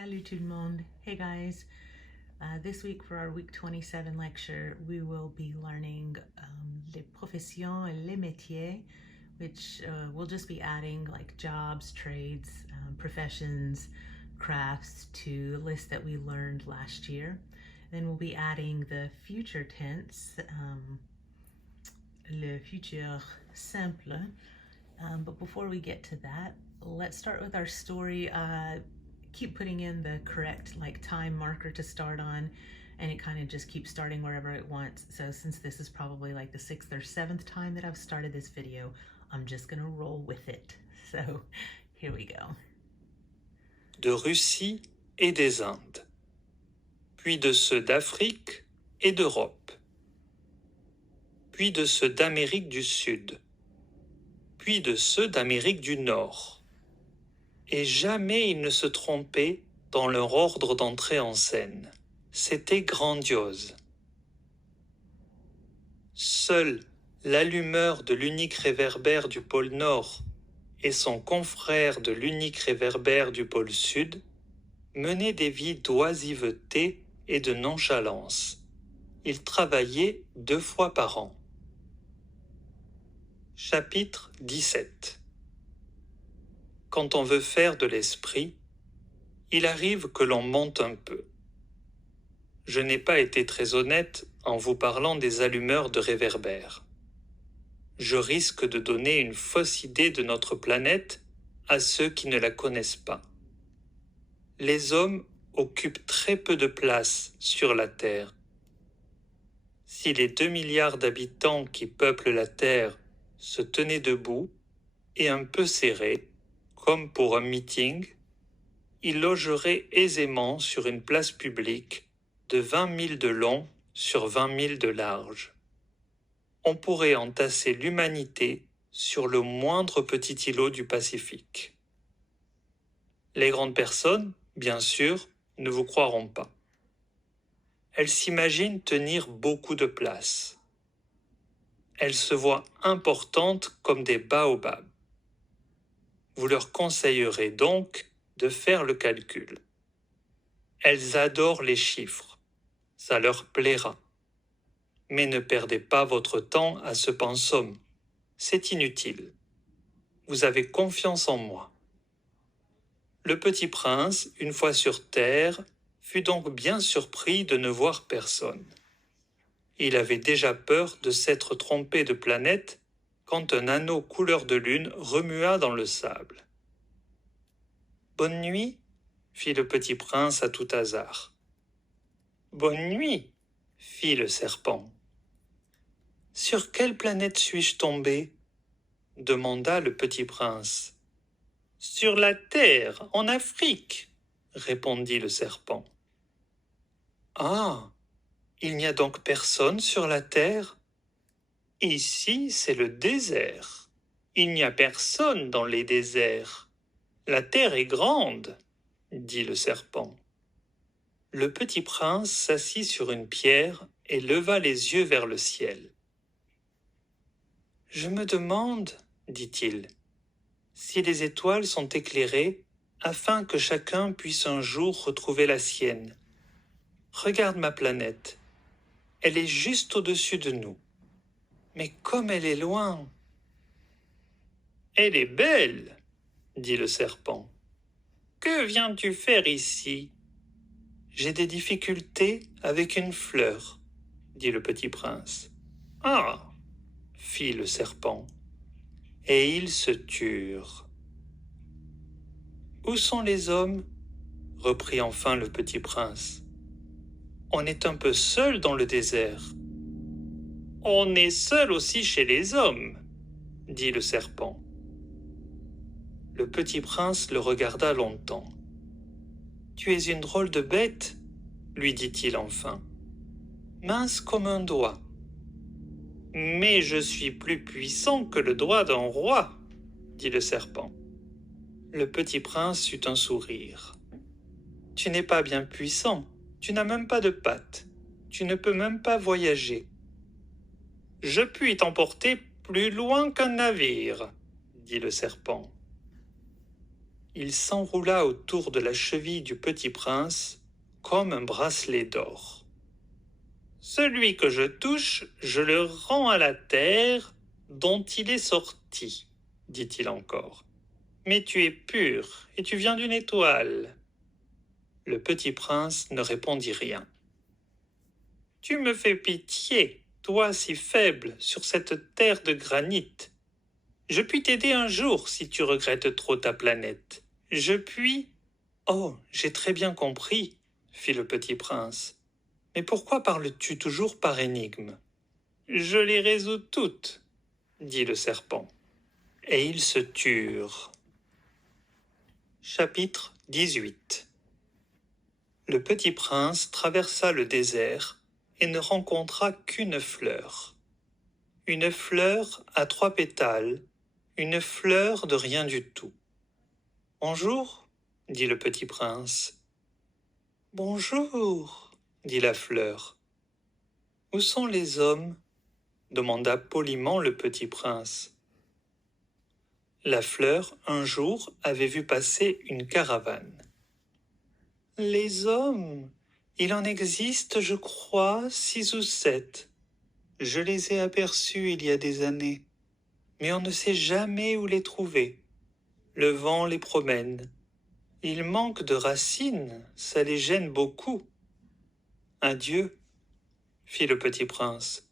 Salut tout le monde. Hey guys. This week for our week 27 lecture, we will be learning les professions et les métiers, which we'll just be adding like jobs, trades, professions, crafts to the list that we learned last year. Then we'll be adding the future tense, le futur simple. But before we get to that, let's start with our story. Keep putting in the correct time marker to start on, and it kind of just keeps starting wherever it wants. So since this is probably like the 6th or 7th time that I've started this video, I'm just gonna roll with it. So here we go. De Russie et des Indes, puis de ceux d'Afrique et d'Europe, puis de ceux d'Amérique du Sud, puis de ceux d'Amérique du Nord. Et jamais ils ne se trompaient dans leur ordre d'entrée en scène. C'était grandiose. Seul l'allumeur de l'unique réverbère du pôle Nord et son confrère de l'unique réverbère du pôle Sud menaient des vies d'oisiveté et de nonchalance. Ils travaillaient 2 fois par an. Chapitre 17. Quand on veut faire de l'esprit, il arrive que l'on mente un peu. Je n'ai pas été très honnête en vous parlant des allumeurs de réverbères. Je risque de donner une fausse idée de notre planète à ceux qui ne la connaissent pas. Les hommes occupent très peu de place sur la Terre. Si les 2 milliards d'habitants qui peuplent la Terre se tenaient debout et un peu serrés, comme pour un meeting, ils logeraient aisément sur une place publique de 20 000 de long sur 20 000 de large. On pourrait entasser l'humanité sur le moindre petit îlot du Pacifique. Les grandes personnes, bien sûr, ne vous croiront pas. Elles s'imaginent tenir beaucoup de place. Elles se voient importantes comme des baobabs. Vous leur conseillerez donc de faire le calcul. Elles adorent les chiffres, ça leur plaira. Mais ne perdez pas votre temps à ce pensum, c'est inutile. Vous avez confiance en moi. Le petit prince, une fois sur terre, fut donc bien surpris de ne voir personne. Il avait déjà peur de s'être trompé de planète quand un anneau couleur de lune remua dans le sable. « Bonne nuit » fit le petit prince à tout hasard. « Bonne nuit » fit le serpent. « Sur quelle planète suis-je tombé » demanda le petit prince. « Sur la Terre, en Afrique » répondit le serpent. « Ah, il n'y a donc personne sur la Terre ? Ici, c'est le désert. Il n'y a personne dans les déserts. La terre est grande, dit le serpent. Le petit prince s'assit sur une pierre et leva les yeux vers le ciel. Je me demande, dit-il, si les étoiles sont éclairées afin que chacun puisse un jour retrouver la sienne. Regarde ma planète. Elle est juste au-dessus de nous. Mais comme elle est loin. Elle est belle, dit le serpent. Que viens-tu faire ici ? J'ai des difficultés avec une fleur, dit le petit prince. Ah, fit le serpent, et ils se turent. Où sont les hommes ? Reprit enfin le petit prince. On est un peu seul dans le désert. On est seul aussi chez les hommes, dit le serpent. Le petit prince le regarda longtemps. « Tu es une drôle de bête, » lui dit-il enfin. « Mince comme un doigt. »« Mais je suis plus puissant que le doigt d'un roi, » dit le serpent. Le petit prince eut un sourire. « Tu n'es pas bien puissant, tu n'as même pas de pattes, tu ne peux même pas voyager. »« Je puis t'emporter plus loin qu'un navire, » dit le serpent. il s'enroula autour de la cheville du petit prince comme un bracelet d'or. Celui que je touche, je le rends à la terre dont il est sorti, dit-il encore. Mais tu es pur et tu viens d'une étoile. Le petit prince ne répondit rien. Tu me fais pitié, toi si faible, sur cette terre de granit. Je puis t'aider un jour si tu regrettes trop ta planète. Je puis... Oh, j'ai très bien compris, fit le petit prince. Mais pourquoi parles-tu toujours par énigmes? Je les résous toutes, dit le serpent. Et ils se turent. Chapitre 18. Le petit prince traversa le désert et ne rencontra qu'une fleur. Une fleur à 3 pétales, une fleur de rien du tout. Bonjour, dit le petit prince. Bonjour, dit la fleur. Où sont les hommes? Demanda poliment le petit prince. La fleur, un jour, avait vu passer une caravane. Les hommes, il en existe, je crois, 6 ou 7. Je les ai aperçus il y a des années, mais on ne sait jamais où les trouver. Le vent les promène. Ils manquent de racines, ça les gêne beaucoup. Adieu, fit le petit prince.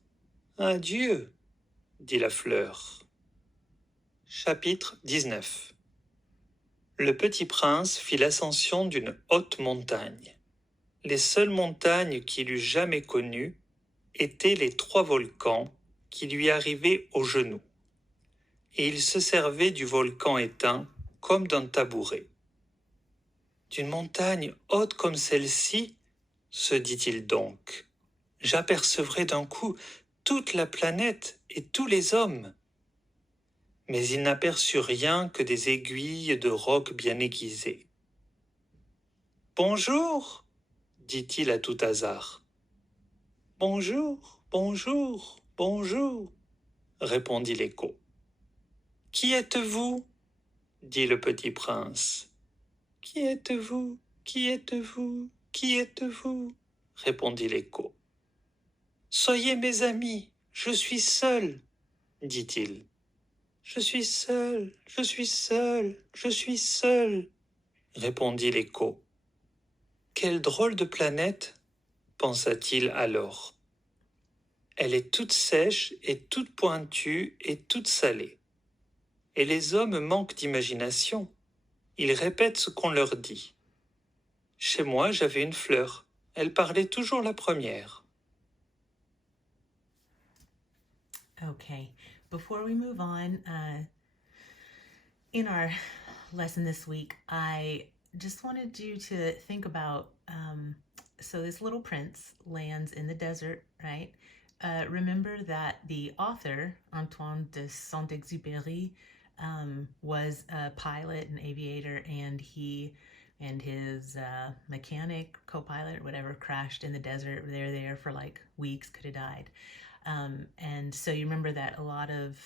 Adieu, dit la fleur. Chapitre 19. Le petit prince fit l'ascension d'une haute montagne. Les seules montagnes qu'il eût jamais connues étaient les 3 volcans qui lui arrivaient aux genoux. Et il se servait du volcan éteint comme d'un tabouret. D'une montagne haute comme celle-ci, se dit-il donc, j'apercevrai d'un coup toute la planète et tous les hommes. Mais il n'aperçut rien que des aiguilles de roc bien aiguisées. Bonjour, dit-il à tout hasard. Bonjour, bonjour, bonjour, répondit l'écho. Qui êtes-vous? Dit le petit prince. Qui êtes-vous? Qui êtes-vous? Qui êtes-vous? Répondit l'écho. Soyez mes amis, je suis seul, dit-il. Je suis seul, je suis seul, je suis seul, répondit l'écho. Quelle drôle de planète, pensa-t-il alors. Elle est toute sèche et toute pointue et toute salée. Et les hommes manquent d'imagination. Ils répètent ce qu'on leur dit. Chez moi, j'avais une fleur. Elle parlait toujours la première. Okay, before we move on, in our lesson this week, I just wanted you to think about so this little prince lands in the desert, right? Remember that the author, Antoine de Saint-Exupéry, was a pilot, an aviator, and he and his mechanic, co-pilot, whatever, crashed in the desert. They were there for like weeks, could have died. And so you remember that a lot of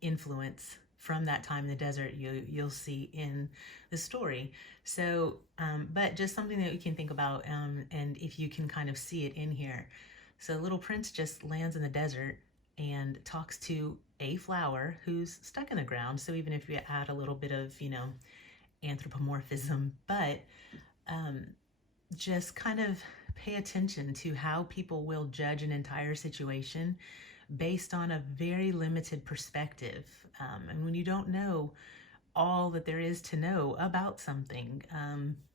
influence from that time in the desert you'll see in the story. So, but just something that we can think about, and if you can kind of see it in here. So Little Prince just lands in the desert and talks to a flower who's stuck in the ground. So even if you add a little bit of, anthropomorphism, but just kind of pay attention to how people will judge an entire situation based on a very limited perspective. And when you don't know all that there is to know about something,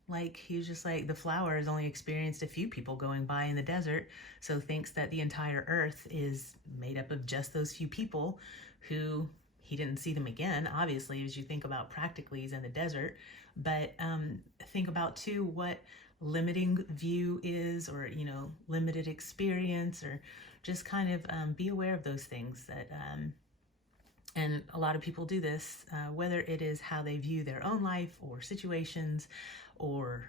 like he's just like, the flower has only experienced a few people going by in the desert, so thinks that the entire earth is made up of just those few people who he didn't see them again, obviously, as you think about practically he's in the desert. But think about too what limiting view is, or limited experience, or just kind of be aware of those things that and a lot of people do this, whether it is how they view their own life or situations, or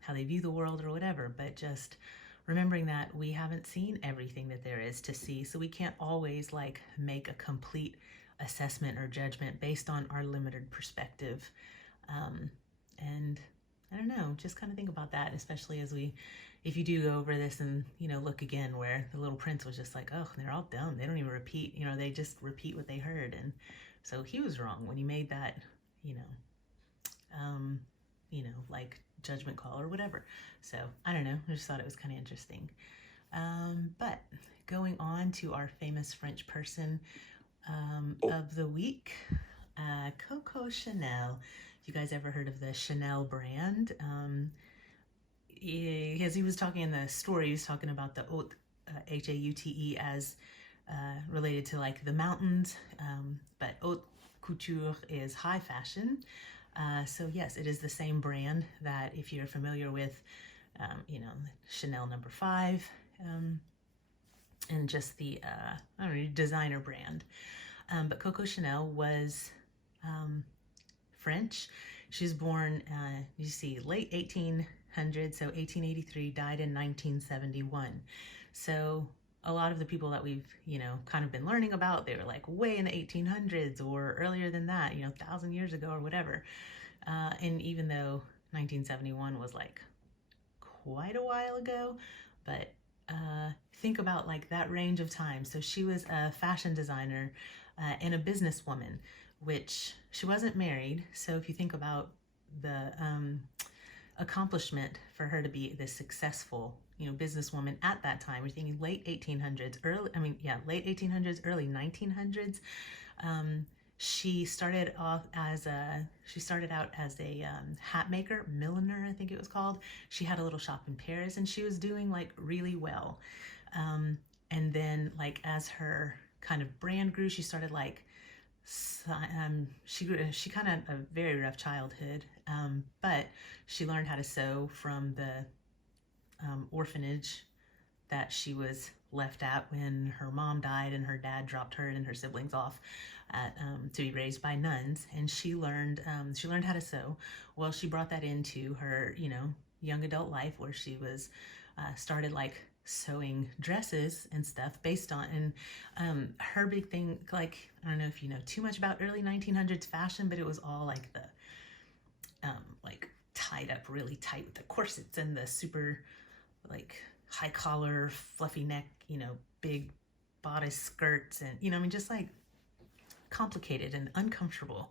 how they view the world or whatever. But just remembering that we haven't seen everything that there is to see, so we can't always make a complete assessment or judgment based on our limited perspective. And I don't know, just kind of think about that, especially if you do go over this and, look again where the Little Prince was just like, oh, they're all dumb. They don't even repeat, they just repeat what they heard. And so he was wrong when he made that, like judgment call or whatever. So I don't know, I just thought it was kind of interesting. But going on to our famous French person of the week, Coco Chanel. You guys ever heard of the Chanel brand? As he was talking in the story, he was talking about the haute, Haute, as related to like the mountains, but haute couture is high fashion. So yes, it is the same brand that if you're familiar with, Chanel No. 5, and just the, designer brand. But Coco Chanel was French. She was born, late 1800s, so 1883, died in 1971. So a lot of the people that we've, kind of been learning about, they were like way in the 1800s or earlier than that, 1,000 years ago or whatever. And even though 1971 was like quite a while ago, but think about like that range of time. So she was a fashion designer and a businesswoman, which she wasn't married. So if you think about the accomplishment for her to be this successful, businesswoman at that time, we're thinking late 1800s, late 1800s, early 1900s. She started out as a hat maker, milliner, I think it was called. She had a little shop in Paris and she was doing like really well. And then like as her kind of brand grew, she started like, she kind of a very rough childhood, but she learned how to sew from the orphanage that she was left at when her mom died and her dad dropped her and her siblings off to be raised by nuns. And she learned how to sew. Well, she brought that into her young adult life, where she was started like sewing dresses and stuff based on, and her big thing, like, I don't know if you know too much about early 1900s fashion, but it was all like the like tied up really tight with the corsets and the super like high collar, fluffy neck, big bodice skirts, and just like complicated and uncomfortable,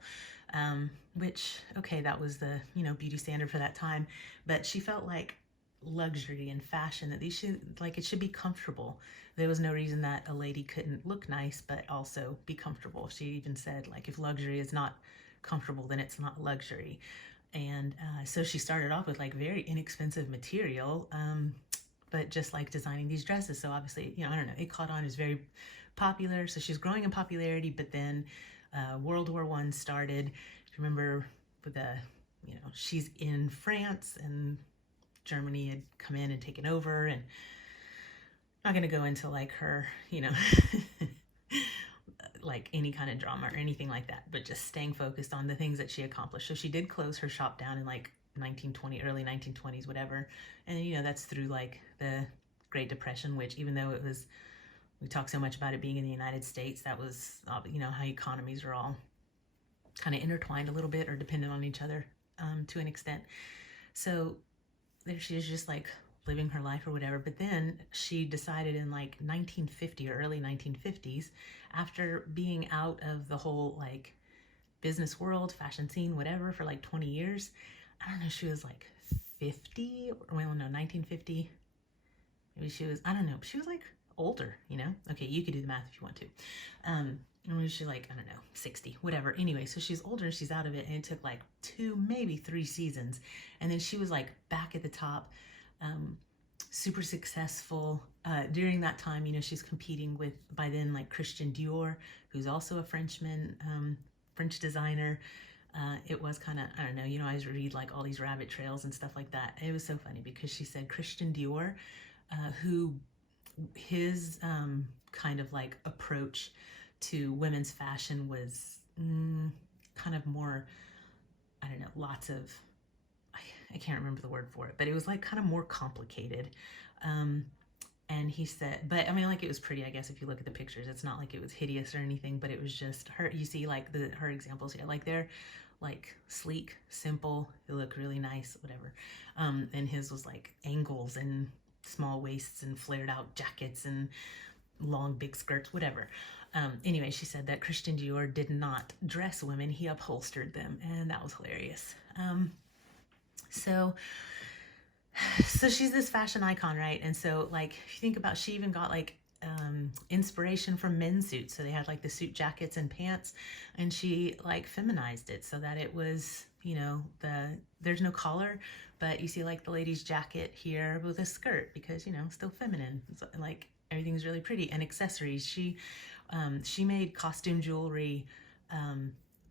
which, okay, that was the beauty standard for that time, but she felt like luxury and fashion, that it should be comfortable. There was no reason that a lady couldn't look nice but also be comfortable. She even said, like, if luxury is not comfortable, then it's not luxury. And so she started off with like very inexpensive material, but just like designing these dresses. So obviously, I don't know, it caught on, it was very popular. So she's growing in popularity, but then World War I started. Remember with she's in France and Germany had come in and taken over, and I'm not going to go into like her, like any kind of drama or anything like that, but just staying focused on the things that she accomplished. So she did close her shop down in like 1920, early 1920s, whatever. And, that's through like the Great Depression, which even though we talk so much about it being in the United States, that was, how economies are all kind of intertwined a little bit or dependent on each other to an extent. So there she is, just like living her life or whatever. But then she decided in like 1950 or early 1950s, after being out of the whole like business world, fashion scene, whatever, for like 20 years, I don't know, she was like 50, or well, no, 1950. Maybe she was, I don't know, she was like older, Okay, you could do the math if you want to. And was she like, I don't know, 60, whatever. Anyway, so she's older, she's out of it, and it took like 2, maybe 3 seasons. And then she was like back at the top, super successful. During that time, she's competing with, by then, like Christian Dior, who's also a Frenchman, French designer. It was kind of, I don't know, I always read like all these rabbit trails and stuff like that. It was so funny because she said Christian Dior, who his kind of like approach to women's fashion was kind of more, I don't know, lots of, I can't remember the word for it, but it was like kind of more complicated. And he said, but I mean, like, it was pretty, I guess, if you look at the pictures. It's not like it was hideous or anything, but it was just her, you see like her examples here, like they're like sleek, simple. It looked really nice, whatever. And his was like angles and small waists and flared out jackets and long big skirts, whatever. Anyway, she said that Christian Dior did not dress women, he upholstered them, and that was hilarious. So she's this fashion icon, right? And so like if you think about, she even got like inspiration from men's suits. So they had like the suit jackets and pants, and she like feminized it so that it was, you know, there's no collar, but you see like the lady's jacket here with a skirt because, you know, still feminine. So, like everything's really pretty. And accessories, she made costume jewelry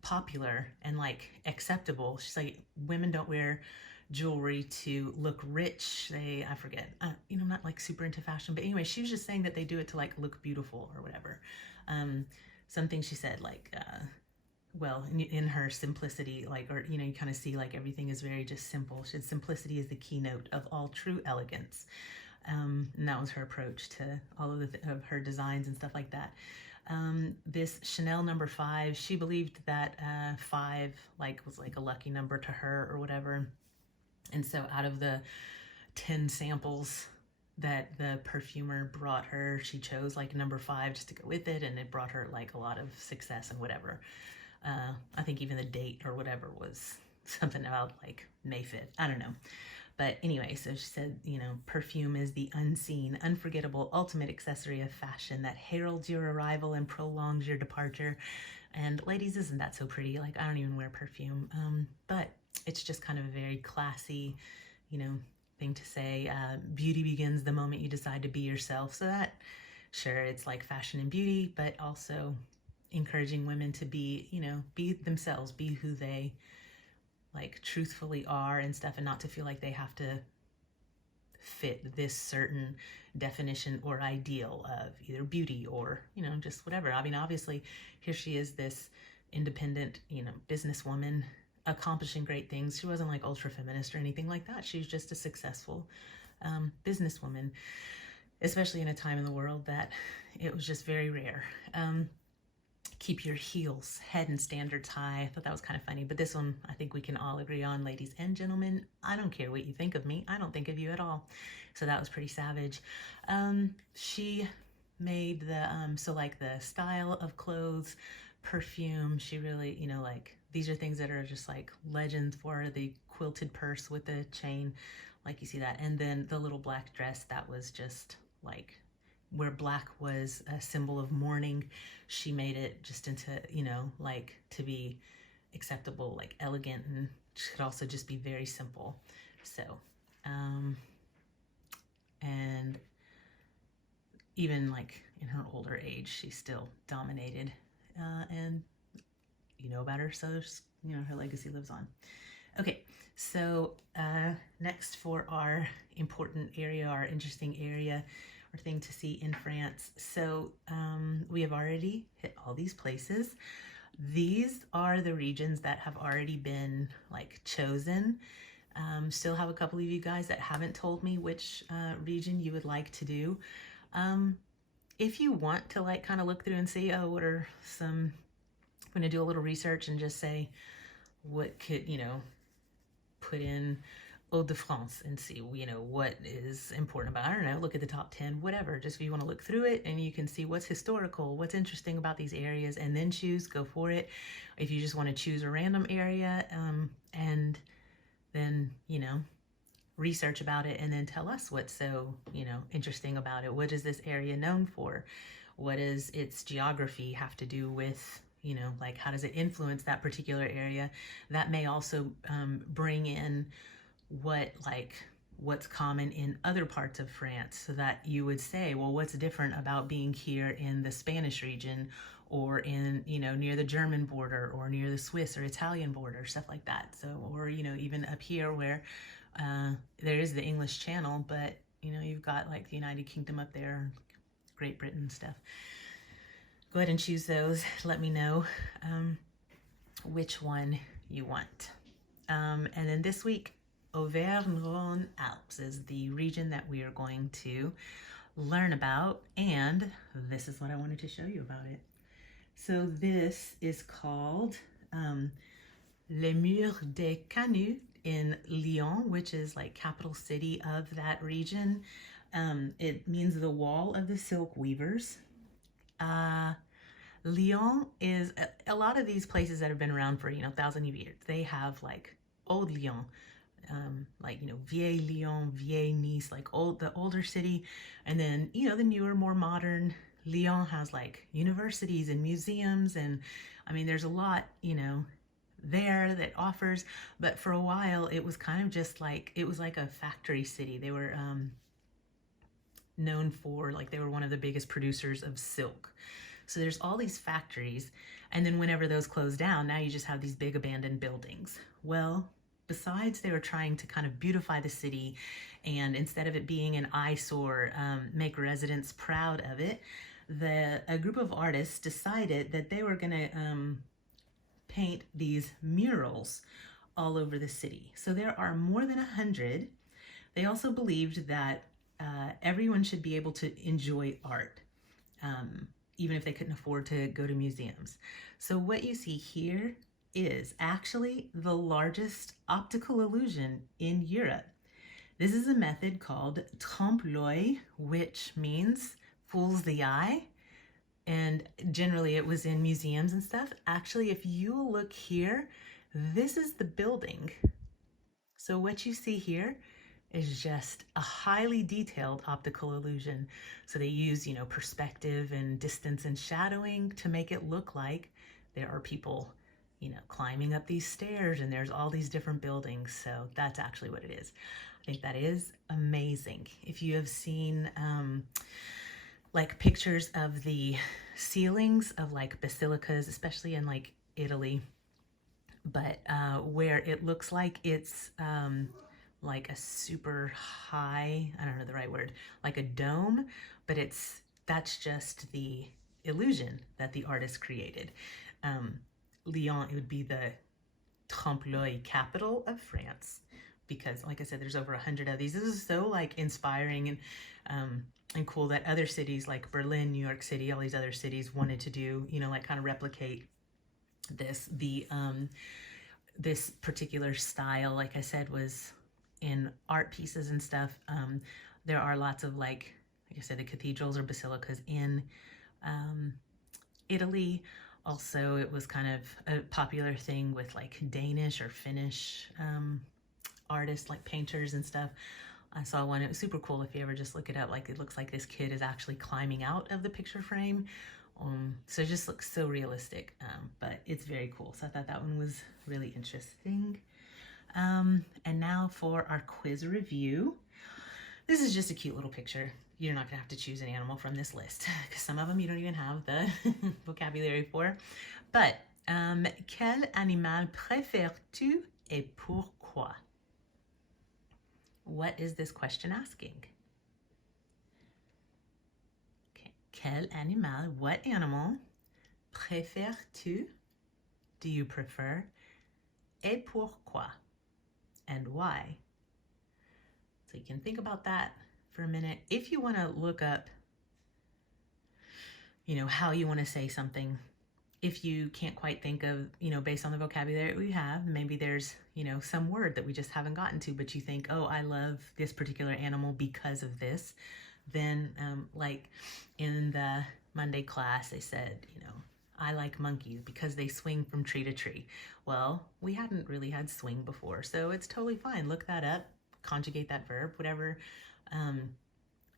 popular and like acceptable. She's like, women don't wear jewelry to look rich. I forget, you know, I'm not like super into fashion, but anyway, she was just saying that they do it to like look beautiful or whatever. Something she said like, well, in her simplicity, like, or, you know, you kind of see like everything is very just simple. She said simplicity is the keynote of all true elegance. And that was her approach to all of her designs and stuff like that. This Chanel number 5, she believed that 5 like was like a lucky number to her or whatever. And so out of the 10 samples that the perfumer brought her, she chose like number 5 just to go with it, and it brought her like a lot of success and whatever. I think even the date or whatever was something about like May 5th. I don't know. But anyway, so she said, you know, perfume is the unseen, unforgettable, ultimate accessory of fashion that heralds your arrival and prolongs your departure. And ladies, isn't that so pretty? Like, I don't even wear perfume, but it's just kind of a very classy, you know, thing to say. Beauty begins the moment you decide to be yourself. So that, sure, it's like fashion and beauty, but also encouraging women to be, you know, be themselves, be who they like truthfully are and stuff, and not to feel like they have to fit this certain definition or ideal of either beauty or, you know, just whatever. I mean, obviously here she is, this independent, you know, businesswoman accomplishing great things. She wasn't like ultra feminist or anything like that. She was just a successful businesswoman, especially in a time in the world that it was just very rare. Keep your heels, head and standards high. I thought that was kind of funny, but this one I think we can all agree on, ladies and gentlemen. I don't care what you think of me. I don't think of you at all. So that was pretty savage. She made the, so like the style of clothes, perfume, she really, you know, like these are things that are just like legends for the quilted purse with the chain, like you see that. And then the little black dress that was just like, where black was a symbol of mourning, she made it just into, you know, like to be acceptable, like elegant, and she could also just be very simple. So, and even like in her older age, she still dominated, and you know about her, so you know, her legacy lives on. Okay, so next for our important area, our interesting area, or thing to see in France. So we have already hit all these places. These are the regions that have already been like chosen. Still have a couple of you guys that haven't told me which region you would like to do. If you want to like kind of look through and see, oh, what are some, I'm gonna do a little research and just say what could, you know, put in Hauts-de-France and see, you know, what is important about, I don't know, look at the top 10, whatever. Just if you want to look through it and you can see what's historical, what's interesting about these areas, and then choose, go for it. If you just want to choose a random area and then, you know, research about it and then tell us what's so, you know, interesting about it. What is this area known for? What does its geography have to do with, you know, like how does it influence that particular area? That may also bring in what's common in other parts of France, so that you would say, well, what's different about being here in the Spanish region, or in, you know, near the German border, or near the Swiss or Italian border, stuff like that. So, or, you know, even up here where there is the English Channel, but, you know, you've got like the United Kingdom up there, Great Britain and stuff. Go ahead and choose those. Let me know which one you want. And then this week, Auvergne-Rhône-Alpes is the region that we are going to learn about, and this is what I wanted to show you about it. So this is called Les Murs des Canuts in Lyon, which is like capital city of that region. It means the wall of the silk weavers. Lyon is a lot of these places that have been around for, thousands of years. They have like old Lyon, like, Vieille Lyon, Vieille Nice, like the older city. And then, the newer, more modern Lyon has like universities and museums. And I mean, there's a lot, there that offers, but for a while it was kind of just like, it was like a factory city. They were known for, like, they were one of the biggest producers of silk. So there's all these factories, and then whenever those close down, now you just have these big abandoned buildings. Well, besides they were trying to kind of beautify the city, and instead of it being an eyesore, make residents proud of it, a group of artists decided that they were going to paint these murals all over the city. So there are more than 100. They also believed that everyone should be able to enjoy art, even if they couldn't afford to go to museums. So what you see here is actually the largest optical illusion in Europe. This is a method called trompe-l'œil, which means fools the eye. And generally it was in museums and stuff. Actually, if you look here, this is the building. So what you see here is just a highly detailed optical illusion. So they use, perspective and distance and shadowing to make it look like there are people, climbing up these stairs, and there's all these different buildings. So that's actually what it is. I think that is amazing. If you have seen like pictures of the ceilings of like basilicas, especially in like Italy, but where it looks like it's like a super high, I don't know the right word, like a dome, but that's just the illusion that the artist created. Lyon, it would be the trompe-l'œil capital of France, because like I said, there's over 100 of these. This is so like inspiring and cool that other cities like Berlin, New York City, all these other cities wanted to do, like kind of replicate this. This particular style, like I said, was in art pieces and stuff. There are lots of like I said, the cathedrals or basilicas in Italy. Also, it was kind of a popular thing with like Danish or Finnish artists, like painters and stuff. I saw one, it was super cool. If you ever just look it up, like it looks like this kid is actually climbing out of the picture frame. So it just looks so realistic, but it's very cool. So I thought that one was really interesting. And now for our quiz review. This is just a cute little picture. You're not gonna have to choose an animal from this list because some of them you don't even have the vocabulary for. But quel animal préfères-tu et pourquoi? What is this question asking? Okay. Quel animal, what animal, préfères-tu, do you prefer, et pourquoi, and why? So you can think about that for a minute. If you want to look up, how you want to say something, if you can't quite think of, based on the vocabulary we have, maybe there's, some word that we just haven't gotten to, but you think, oh, I love this particular animal because of this. Then like in the Monday class, they said, I like monkeys because they swing from tree to tree. Well, we hadn't really had swing before, so it's totally fine. Look that up, conjugate that verb, whatever.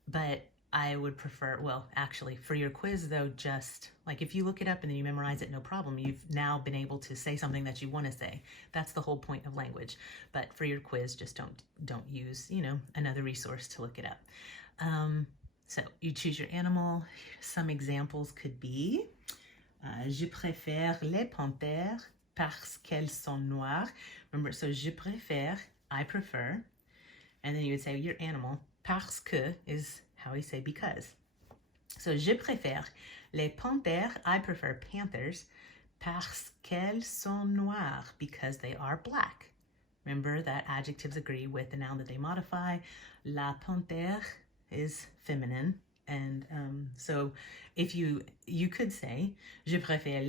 But I would prefer, well, actually for your quiz though, just like if you look it up and then you memorize it, no problem. You've now been able to say something that you want to say. That's the whole point of language. But for your quiz, just don't use, another resource to look it up. So you choose your animal. Some examples could be, je préfère les panthères parce qu'elles sont noires. Remember, so je préfère, I prefer. And then you would say your animal. Parce que is how we say because. So je préfère les panthères, I prefer panthers, parce qu'elles sont noires, because they are black. Remember that adjectives agree with the noun that they modify. La panthère is feminine. And so if you could say, je préfère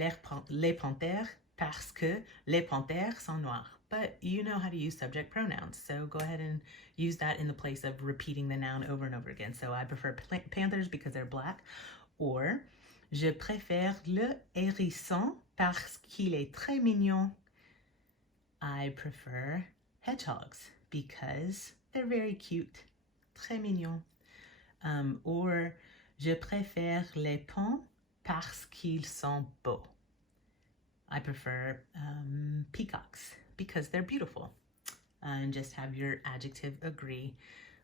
les panthères parce que les panthères sont noires. But you know how to use subject pronouns, so go ahead and use that in the place of repeating the noun over and over again. So I prefer panthers because they're black, or je préfère le hérisson parce qu'il est très mignon. I prefer hedgehogs because they're very cute. Très mignon. Or je préfère les ponts parce qu'ils sont beaux. I prefer peacocks because they're beautiful. And just have your adjective agree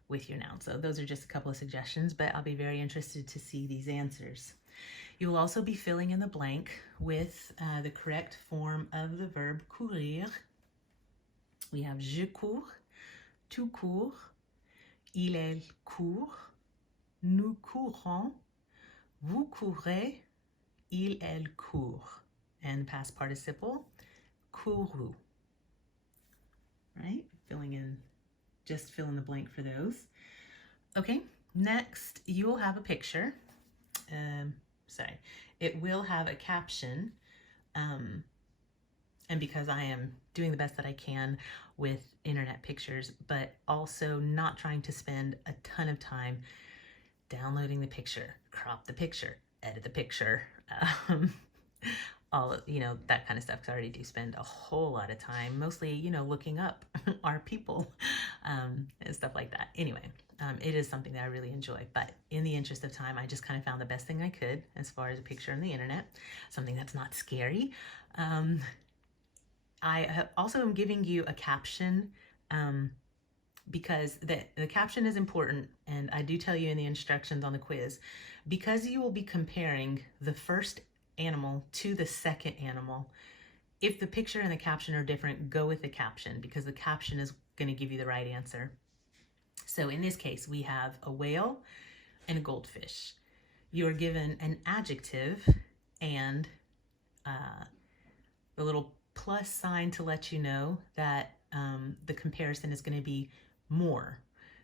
with your noun. So those are just a couple of suggestions, but I'll be very interested to see these answers. You will also be filling in the blank with the correct form of the verb courir. We have je cours, tu cours, il elle court, nous courons, vous courez, il elle court. And past participle, couru. Right? Just fill in the blank for those. Okay, next you will have a picture. It will have a caption. And because I am doing the best that I can with internet pictures, but also not trying to spend a ton of time downloading the picture, crop the picture, edit the picture, all, that kind of stuff, because I already do spend a whole lot of time, mostly, looking up our people and stuff like that. Anyway, it is something that I really enjoy, but in the interest of time, I just kind of found the best thing I could as far as a picture on the internet, something that's not scary. I also am giving you a caption because the caption is important, and I do tell you in the instructions on the quiz, because you will be comparing the first animal to the second animal. If the picture and the caption are different, go with the caption because the caption is going to give you the right answer. So in this case, we have a whale and a goldfish. You are given an adjective and the little plus sign to let you know that the comparison is going to be more.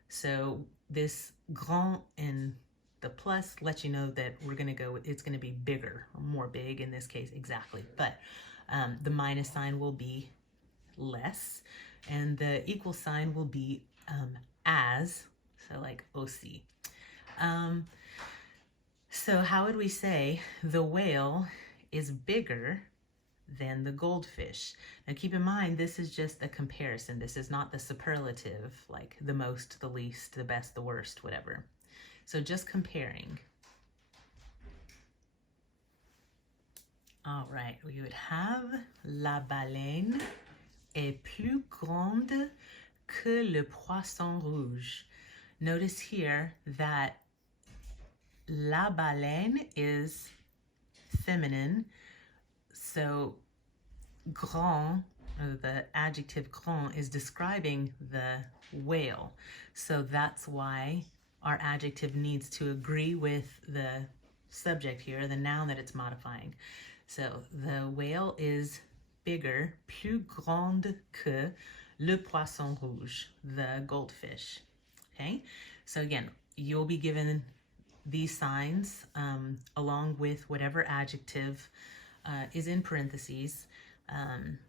So this grand and the plus lets you know that it's going to be bigger, or more big in this case, exactly. But the minus sign will be less, and the equal sign will be as, so like aussi. So how would we say the whale is bigger than the goldfish? Now keep in mind, this is just a comparison. This is not the superlative, like the most, the least, the best, the worst, whatever. So just comparing. All right, we would have la baleine est plus grande que le poisson rouge. Notice here that la baleine is feminine, so grand, or the adjective grand, is describing the whale. So that's why our adjective needs to agree with the subject here, the noun that it's modifying. So the whale is bigger, plus grande que le poisson rouge, the goldfish. Okay, so again, you'll be given these signs along with whatever adjective is in parentheses.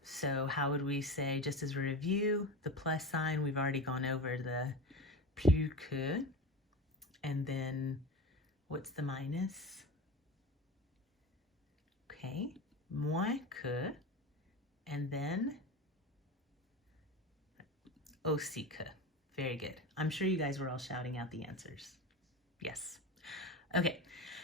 So how would we say, just as a review, the plus sign, we've already gone over the plus que, and then what's the minus? Okay, moins que, and then aussi que. Very good. I'm sure you guys were all shouting out the answers. Yes. Okay.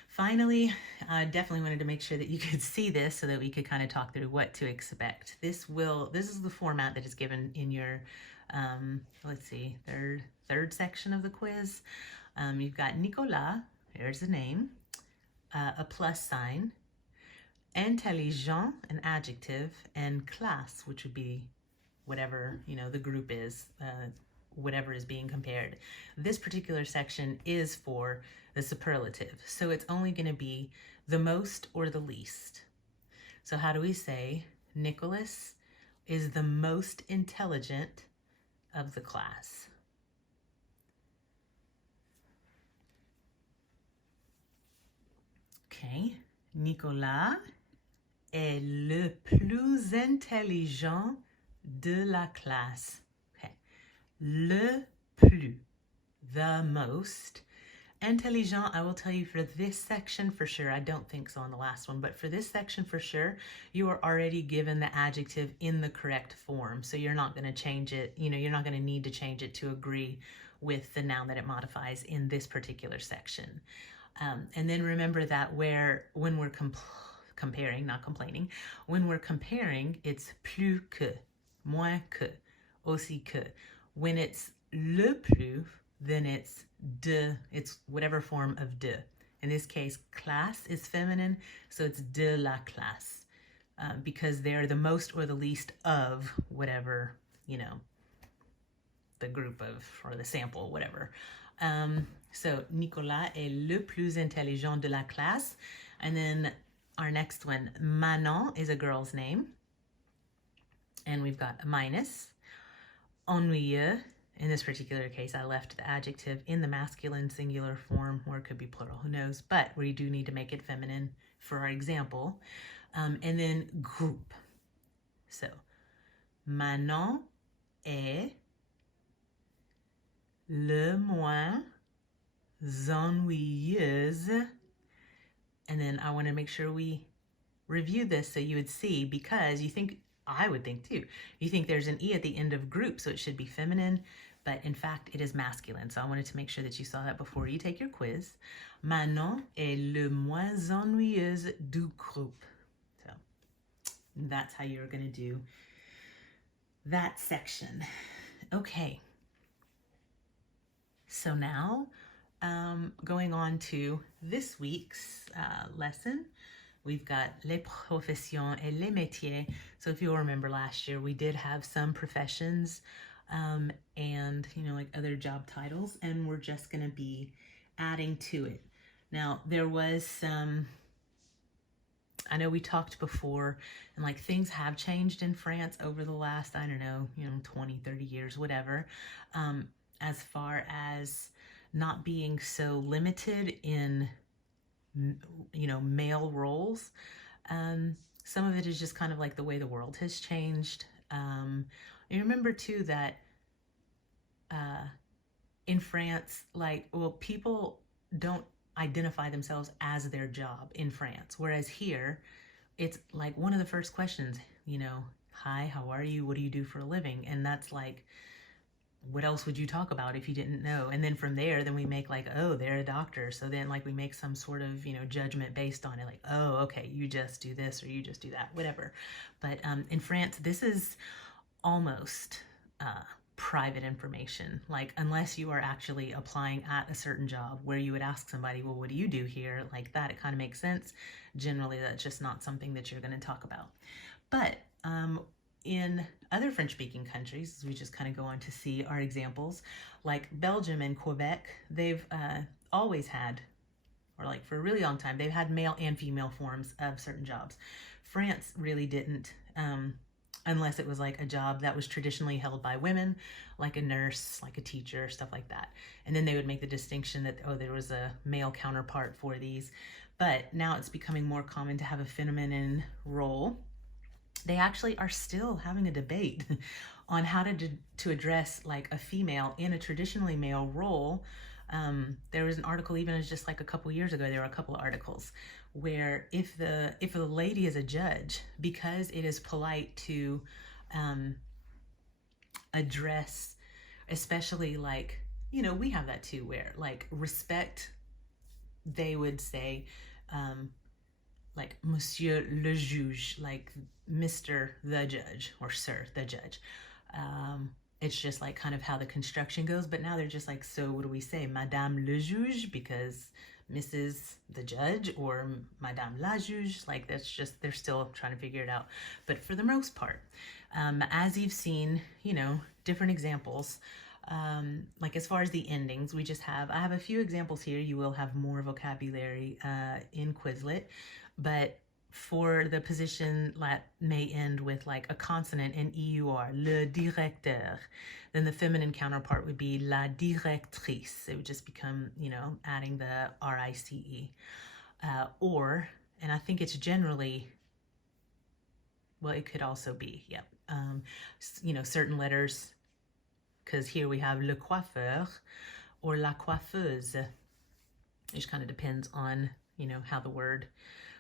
Finally, I definitely wanted to make sure that you could see this so that we could kind of talk through what to expect. This is the format that is given in your, let's see, third section of the quiz. You've got Nicolas, there's the name, a plus sign, intelligent, an adjective, and classe, which would be whatever, the group is, whatever is being compared. This particular section is for the superlative, so it's only going to be the most or the least. So how do we say Nicholas is the most intelligent of the class? Okay, Nicolas est le plus intelligent de la classe. Okay. Le plus, the most. Intelligent, I will tell you for this section for sure. I don't think so on the last one, but for this section for sure, you are already given the adjective in the correct form. So you're not going to change it. You're not going to need to change it to agree with the noun that it modifies in this particular section. And then remember that when we're comparing, not complaining, when we're comparing, it's plus que, moins que, aussi que. When it's le plus, then it's de, it's whatever form of de. In this case, classe is feminine, so it's de la classe, because they're the most or the least of whatever, the group of, or the sample, whatever. So Nicolas est le plus intelligent de la classe. And then our next one, Manon, is a girl's name. And we've got a minus. Ennuyeux. In this particular case, I left the adjective in the masculine singular form, or it could be plural, who knows, but we do need to make it feminine for our example. And then group. So, Manon est le moins ennuyeuse. And then I want to make sure we review this so you would see, because I would think too, you think there's an E at the end of group, so it should be feminine, but in fact it is masculine. So I wanted to make sure that you saw that before you take your quiz. Manon est le moins ennuyeuse du groupe. So that's how you're going to do that section. Okay. So now, going on to this week's lesson. We've got les professions et les métiers. So if you'll remember last year, we did have some professions and, like other job titles, and we're just going to be adding to it. Now, there was some, I know we talked before, and like things have changed in France over the last, 20, 30 years, whatever, as far as not being so limited in male roles. Some of it is just kind of like the way the world has changed. You remember too that in France, people don't identify themselves as their job in France, whereas here it's like one of the first questions, hi, how are you, what do you do for a living? And that's like, what else would you talk about if you didn't know? And then from there, then we make oh, they're a doctor. So then we make some sort of, judgment based on it. Oh, okay, you just do this or you just do that, whatever. But in France, this is almost private information. Unless you are actually applying at a certain job where you would ask somebody, well, what do you do here? Like that, it kind of makes sense. Generally, that's just not something that you're going to talk about. But in other French-speaking countries, as we just kind of go on to see our examples, like Belgium and Quebec, they've always had, or for a really long time, they've had male and female forms of certain jobs. France really didn't, unless it was a job that was traditionally held by women, like a nurse, like a teacher, stuff like that. And then they would make the distinction that, there was a male counterpart for these. But now it's becoming more common to have a feminine role. They actually are still having a debate on how to address a female in a traditionally male role. There was an article, even as just a couple years ago, there were a couple of articles where if the lady is a judge, because it is polite to address, especially we have that too, where respect, they would say, Monsieur le juge, Mr. the judge, or Sir the judge. It's just kind of how the construction goes, but now they're just so what do we say, Madame le juge, because Mrs. the judge, or Madame la juge, that's just, they're still trying to figure it out. But for the most part, as you've seen, different examples, as far as the endings, I have a few examples here. You will have more vocabulary in Quizlet, but for the position that may end with a consonant in EUR, le directeur, then the feminine counterpart would be la directrice. It would just become, adding the RICE. And I think it's generally well, it could also be, yep. Certain letters, because here we have le coiffeur or la coiffeuse. It just kind of depends on,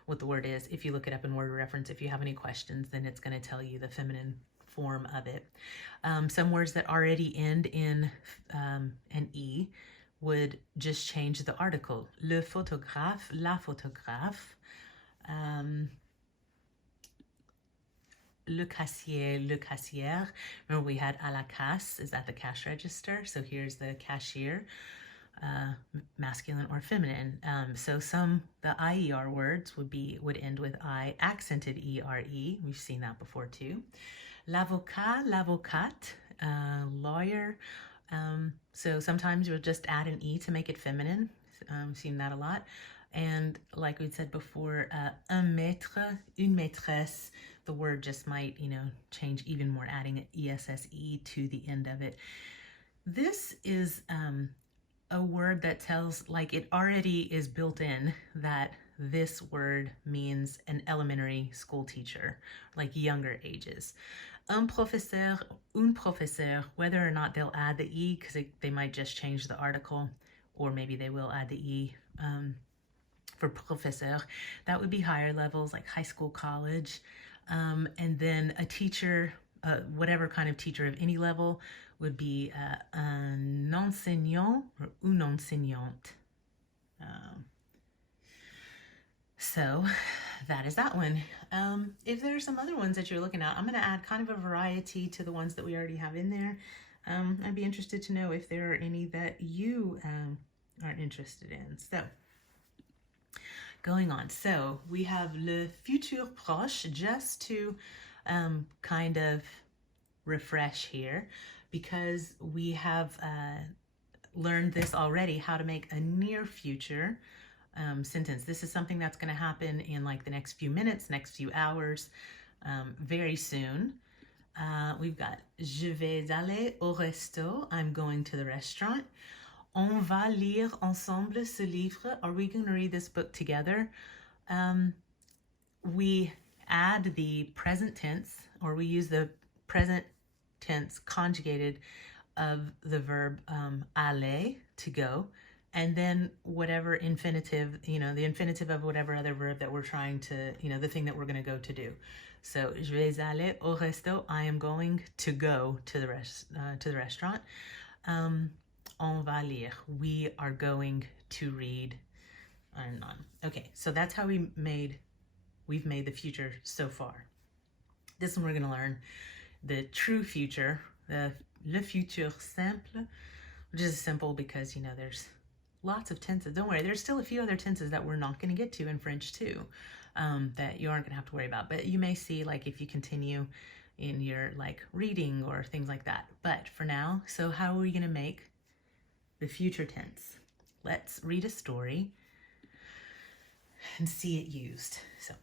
what the word is. If you look it up in word reference, if you have any questions, then it's going to tell you the feminine form of it. Some words that already end in an E would just change the article. Le photographe, la photographe. Le caissier, le caissière. Remember we had à la caisse, is at the cash register. So here's the cashier, masculine or feminine. So the IER words would end with I, accented ERE. We've seen that before too. L'avocat, l'avocate, lawyer. So sometimes you'll just add an E to make it feminine. I've seen that a lot. And like we said before, un maître, une maîtresse, the word just might, change even more, adding an ESSE to the end of it. This is a word that tells, like, it already is built in that this word means an elementary school teacher, like younger ages. Un professeur, une professeure, whether or not they'll add the E, because they might just change the article, or maybe they will add the E for professeur. That would be higher levels, like high school, college. And then a teacher, whatever kind of teacher of any level, would be un enseignant or une enseignante. So that is that one. If there are some other ones that you're looking at, I'm going to add kind of a variety to the ones that we already have in there. I'd be interested to know if there are any that you aren't interested in. So going on. So we have le futur proche, just to kind of refresh here, because we have learned this already, how to make a near future sentence. This is something that's going to happen in like the next few minutes, next few hours, very soon. We've got je vais aller au resto. I'm going to the restaurant. On va lire ensemble ce livre. Are we going to read this book together? We add the present tense, or we use the present tense conjugated of the verb aller, to go, and then whatever infinitive, the infinitive of whatever other verb that we're trying to, the thing that we're going to go to do. So, je vais aller au resto. I am going to go to the restaurant. On va lire. We are going to read. Okay, so that's how we've made the future so far. This one we're going to learn the true future, le futur simple, which is simple because, there's lots of tenses. Don't worry, there's still a few other tenses that we're not going to get to in French too, that you aren't going to have to worry about. But you may see, like, if you continue in your, like, reading or things like that. But for now, so how are we going to make the future tense? Let's read a story and see it used. So,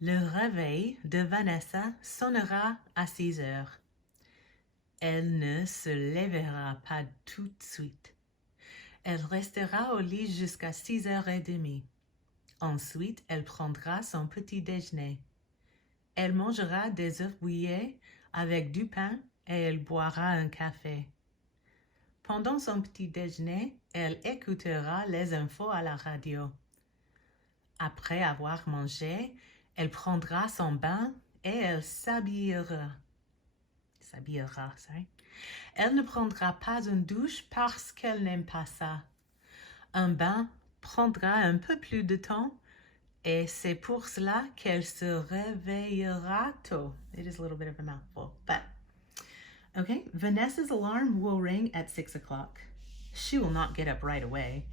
le réveil de Vanessa sonnera à 6 heures. Elle ne se lèvera pas tout de suite. Elle restera au lit jusqu'à 6h30. Ensuite, elle prendra son petit déjeuner. Elle mangera des œufs bouillis avec du pain et elle boira un café. Pendant son petit déjeuner, elle écoutera les infos à la radio. Après avoir mangé, elle prendra son bain et elle s'habillera. Elle ne prendra pas une douche parce qu'elle n'aime pas ça. Un bain prendra un peu plus de temps et c'est pour cela qu'elle se réveillera tôt. It is a little bit of a mouthful, but okay. Vanessa's alarm will ring at 6 o'clock. She will not get up right away.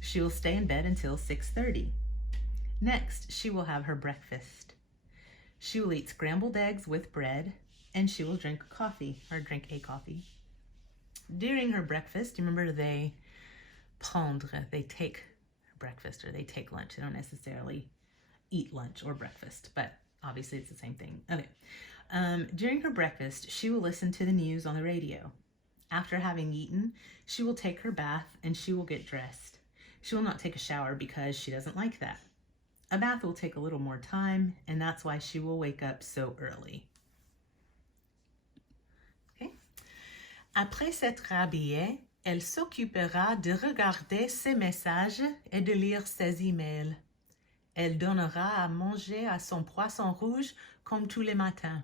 She will stay in bed until 6:30. Next, she will have her breakfast. She will eat scrambled eggs with bread, and she will drink a coffee. During her breakfast, remember they prendre, they take breakfast or they take lunch. They don't necessarily eat lunch or breakfast, but obviously it's the same thing. Okay. During her breakfast, she will listen to the news on the radio. After having eaten, she will take her bath and she will get dressed. She will not take a shower because she doesn't like that. A bath will take a little more time, and that's why she will wake up so early. Okay. Après s'être habillée, elle s'occupera de regarder ses messages et de lire ses emails. Elle donnera à manger à son poisson rouge comme tous les matins.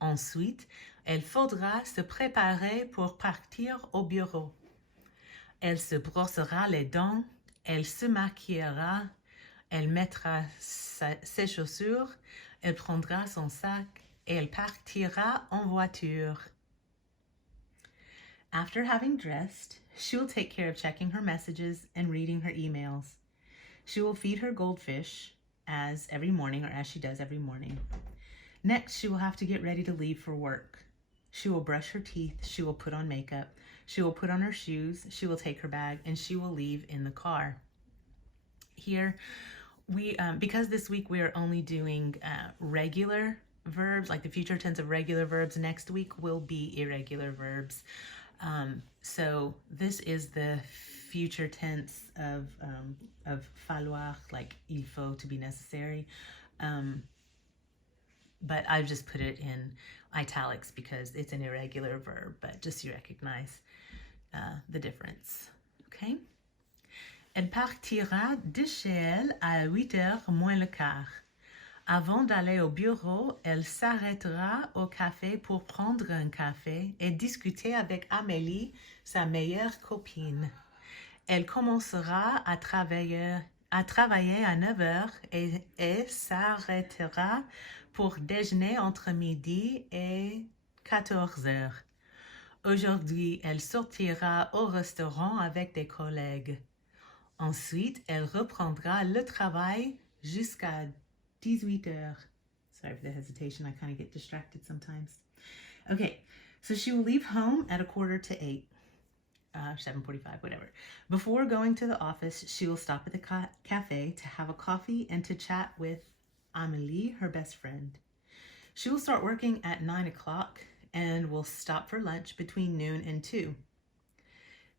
Ensuite, elle faudra se préparer pour partir au bureau. Elle se brossera les dents, elle se maquillera, elle mettra ses chaussures, elle prendra son sac et elle partira en voiture. After having dressed, she will take care of checking her messages and reading her emails. She will feed her goldfish as she does every morning. Next, she will have to get ready to leave for work. She will brush her teeth, she will put on makeup, she will put on her shoes, she will take her bag, and she will leave in the car. Here, because this week we are only doing regular verbs, like the future tense of regular verbs. Next week will be irregular verbs. So this is the future tense of falloir, like il faut, to be necessary. But I've just put it in italics because it's an irregular verb, but just so you recognize the difference. Okay? Elle partira de chez elle à 8h moins le quart. Avant d'aller au bureau, elle s'arrêtera au café pour prendre un café et discuter avec Amélie, sa meilleure copine. Elle commencera à travailler à 9h et s'arrêtera pour déjeuner entre midi et 14h. Aujourd'hui, elle sortira au restaurant avec des collègues. Ensuite, elle reprendra le travail jusqu'à 18h. Sorry for the hesitation. I kind of get distracted sometimes. Okay, so she will leave home at 7:45, 7:45, whatever. Before going to the office, she will stop at the cafe to have a coffee and to chat with Amélie, her best friend. She will start working at 9 o'clock and will stop for lunch between noon and 2.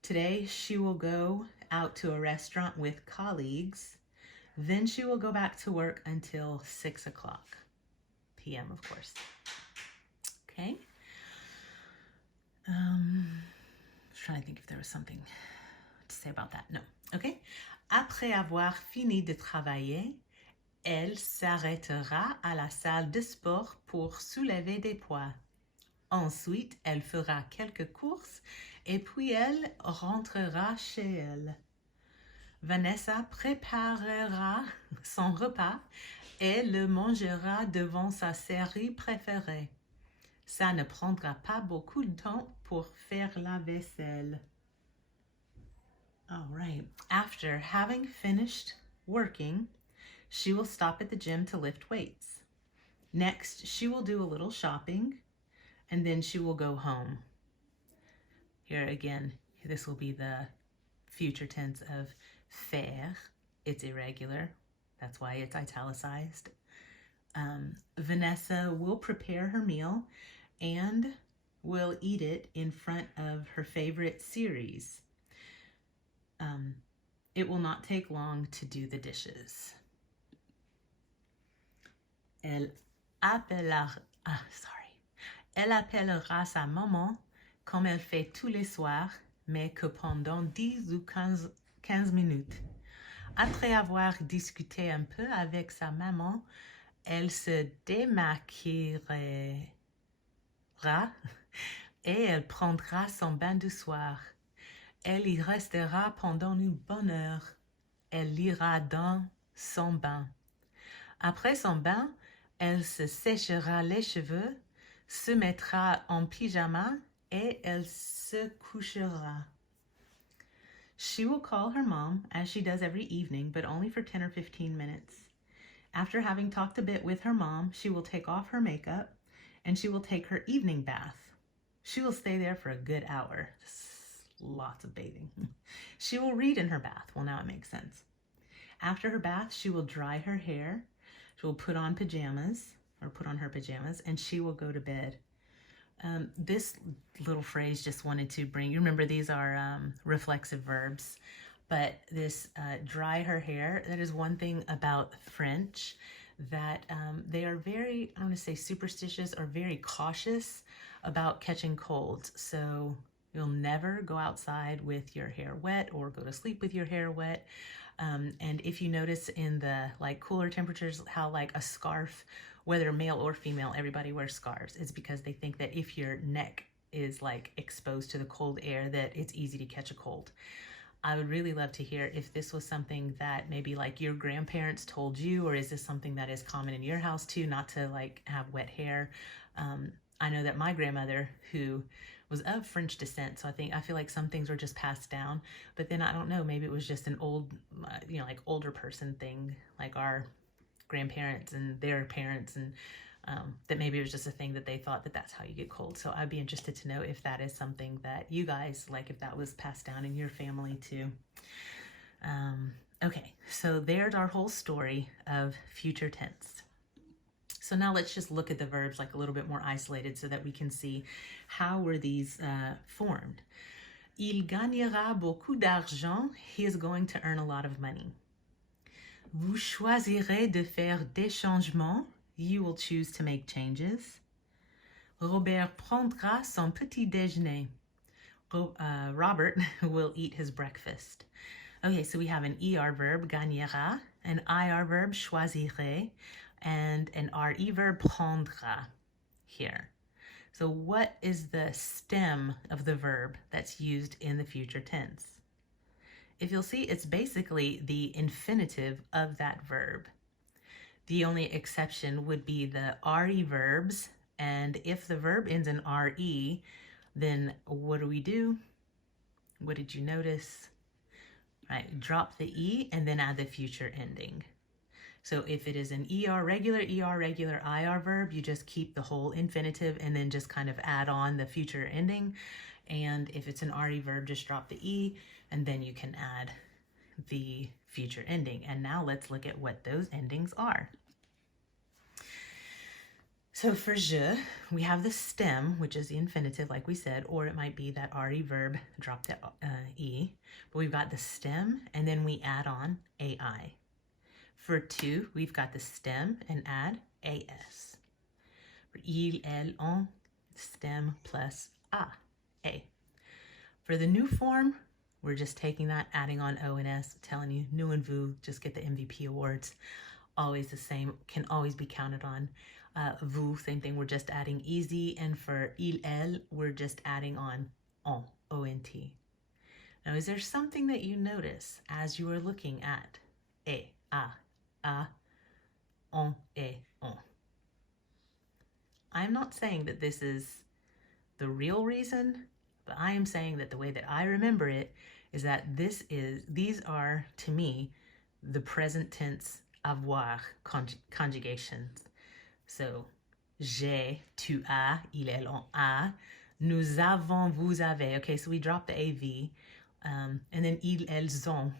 Today, she will go out to a restaurant with colleagues. Then she will go back to work until 6 o'clock p.m., of course. Okay. Trying to think if there was something to say about that. No. Okay. Après avoir fini de travailler, elle s'arrêtera à la salle de sport pour soulever des poids. Ensuite, elle fera quelques courses et puis elle rentrera chez elle. Vanessa préparera son repas et le mangera devant sa série préférée. Ça ne prendra pas beaucoup de temps pour faire la vaisselle. All right. After having finished working, she will stop at the gym to lift weights. Next, she will do a little shopping, and then she will go home. Here again, this will be the future tense of faire. It's irregular. That's why it's italicized. Vanessa will prepare her meal and will eat it in front of her favorite series. It will not take long to do the dishes. Elle appellera sa maman comme elle fait tous les soirs, mais que pendant 10 ou 15 minutes. Après avoir discuté un peu avec sa maman, elle se démaquillera et elle prendra son bain du soir. Elle y restera pendant une bonne heure. Elle ira dans son bain. Après son bain, elle se séchera les cheveux, se mettra en pyjama et elle se couchera. She will call her mom, as she does every evening, but only for 10 or 15 minutes. After having talked a bit with her mom, she will take off her makeup and she will take her evening bath. She will stay there for a good hour. Lots of bathing. She will read in her bath. Well, now it makes sense. After her bath, she will dry her hair. She will put on her pajamas, and she will go to bed. This little phrase just wanted to bring, you remember these are reflexive verbs, But this dry her hair, that is one thing about French, that they are very, I want to say superstitious or very cautious about catching colds. So you'll never go outside with your hair wet or go to sleep with your hair wet. And if you notice in the like cooler temperatures how like a scarf, whether male or female, everybody wears scarves. It's because they think that if your neck is like exposed to the cold air that it's easy to catch a cold. I would really love to hear if this was something that maybe like your grandparents told you, or is this something that is common in your house too, not to like have wet hair. I know that my grandmother, who was of French descent, so I feel like some things were just passed down, but then I don't know, maybe it was just an old, like older person thing, like our grandparents and their parents, and that maybe it was just a thing that they thought that that's how you get cold. So I'd be interested to know if that is something that you guys, like if that was passed down in your family too. Okay, so there's our whole story of future tense. So now let's just look at the verbs like a little bit more isolated so that we can see how were these formed. Il gagnera beaucoup d'argent. He is going to earn a lot of money. Vous choisirez de faire des changements. You will choose to make changes. Robert prendra son petit déjeuner. Robert will eat his breakfast. Okay, so we have an ER verb, gagnera, an IR verb, choisirait, and an RE verb, prendra here. So what is the stem of the verb that's used in the future tense? If you'll see, it's basically the infinitive of that verb. The only exception would be the RE verbs, and if the verb ends in RE, then what do? What did you notice? Right, drop the E and then add the future ending. So if it is an regular, IR verb, you just keep the whole infinitive and then just kind of add on the future ending. And if it's an RE verb, just drop the E and then you can add the future ending. And now let's look at what those endings are. So for je, we have the stem, which is the infinitive, like we said, or it might be that RE verb, drop the E. But we've got the stem, and then we add on AI. For tu, we've got the stem and add AS. For il, elle, on, stem plus A. For the new form, we're just taking that, adding on O and S, telling you, nous and vous, just get the MVP awards. Always the same, can always be counted on. Vous, same thing, we're just adding easy. And for il, elle, we're just adding on O-N-T. Now, is there something that you notice as you are looking at a, on, on? I'm not saying that this is the real reason, but I am saying that the way that I remember it is that these are, to me, the present tense avoir conjugations. So, j'ai, tu as, il, elle, on a, nous avons, vous avez. Okay, so we drop the AV, and then ils, elles ont.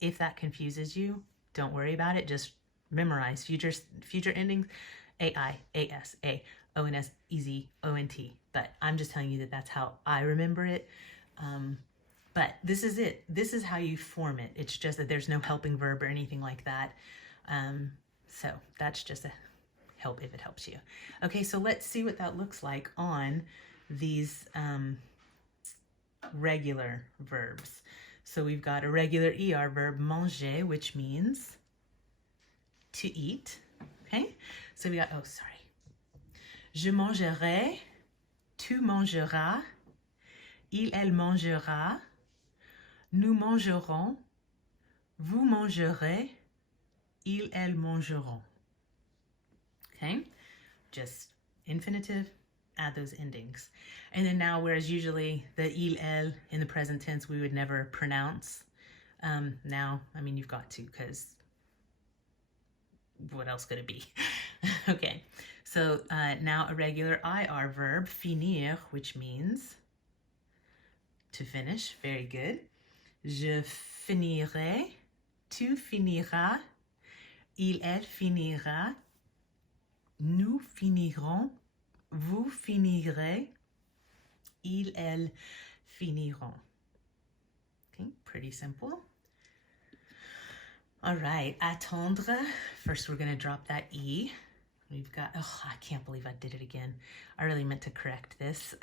If that confuses you, don't worry about it. Just memorize future endings, AI, AS, A, ONS, easy, ONT. But I'm just telling you that that's how I remember it. But this is it. This is how you form it. It's just that there's no helping verb or anything like that. So that's just a help if it helps you. Okay, so let's see what that looks like on these regular verbs. So we've got a regular ER verb, manger, which means to eat. Okay, so we got, je mangerai, tu mangeras, il, elle mangera, nous mangerons, vous mangerez, ils, elles mangeront. Okay, just infinitive, add those endings. And then now, whereas usually the il, elle in the present tense we would never pronounce, now, I mean, you've got to, because what else could it be? Okay, so now a regular IR verb, finir, which means to finish. Very good. Je finirai, tu finiras, il, elle finira, nous finirons, vous finirez, ils, elles finiront. Pretty simple. All right, attendre. First, we're going to drop that E. We've got, oh, I can't believe I did it again. I really meant to correct this.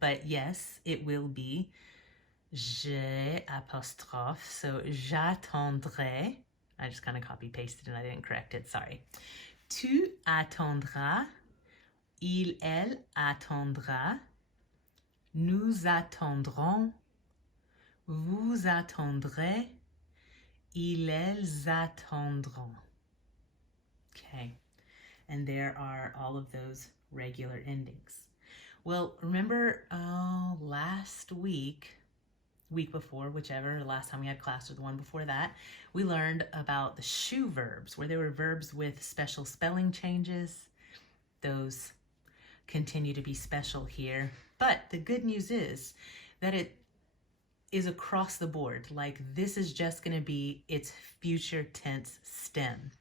But yes, it will be je apostrophe. So j'attendrai. I just kind of copy pasted and I didn't correct it. Sorry. Tu attendras. Il, elle attendra. Nous attendrons. Vous attendrez. Ils, elles attendront. Okay. And there are all of those regular endings. Well, remember last week before, whichever, last time we had class or the one before that, we learned about the shoe verbs, where there were verbs with special spelling changes. Those continue to be special here. But the good news is that it is across the board. Like this is just going to be its future tense stem.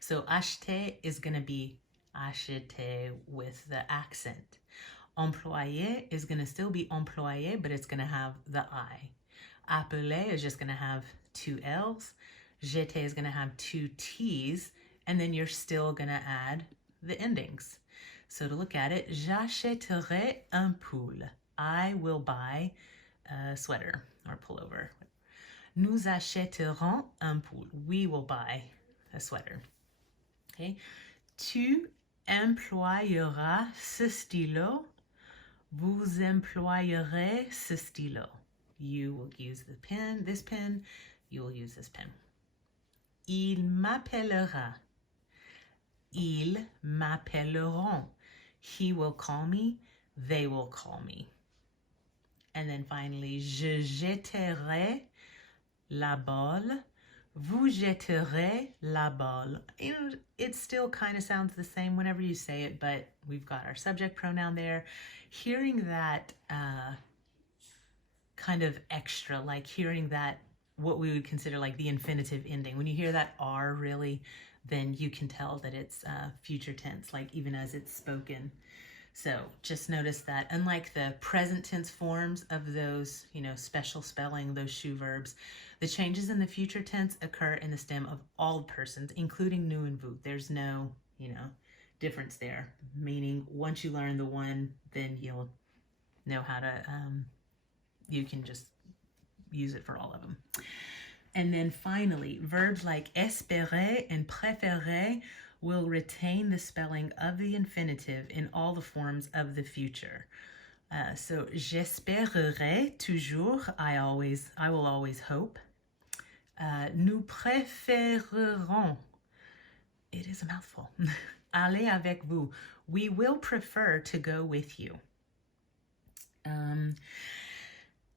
So acheter is going to be acheter with the accent. Employer is going to still be employé, but it's going to have the I. Appeler is just going to have two L's. Jeter is going to have two T's. And then you're still going to add the endings. So to look at it, j'achèterai un pull. I will buy a sweater or pullover. Nous achèterons un pull. We will buy a sweater. Okay. Tu employeras ce stylo. Vous employerez ce stylo. You will use the pen, this pen. You will use this pen. Il m'appellera. Ils m'appelleront. He will call me. They will call me. And then finally, je jetterai la balle. Vous jetterez la balle. It still kind of sounds the same whenever you say it, but we've got our subject pronoun there. Hearing that kind of extra, like hearing that what we would consider like the infinitive ending. When you hear that R really, then you can tell that it's future tense, like even as it's spoken. So just notice that unlike the present tense forms of those, special spelling, those shoe verbs, the changes in the future tense occur in the stem of all persons, including nous and vous. There's no, difference there. Meaning once you learn the one, then you'll know how to, you can just use it for all of them. And then finally, verbs like espérer and préférer will retain the spelling of the infinitive in all the forms of the future. So j'espérerai toujours, I will always hope. Nous préférerons, it is a mouthful. Aller avec vous, we will prefer to go with you. And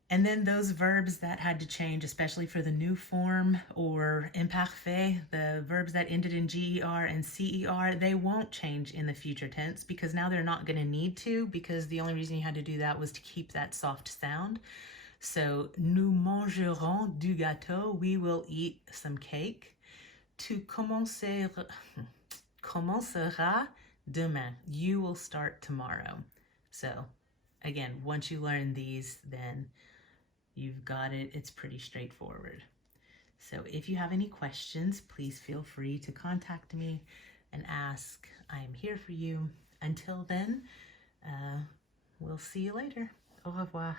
then those verbs that had to change, especially for the new form or imparfait, the verbs that ended in GER and CER, they won't change in the future tense because now they're not going to need to, because the only reason you had to do that was to keep that soft sound. So, nous mangerons du gâteau, we will eat some cake. Tu commenceras demain, you will start tomorrow. So, again, once you learn these, then you've got it. It's pretty straightforward. So if you have any questions, please feel free to contact me and ask. I am here for you. Until then, we'll see you later. Au revoir.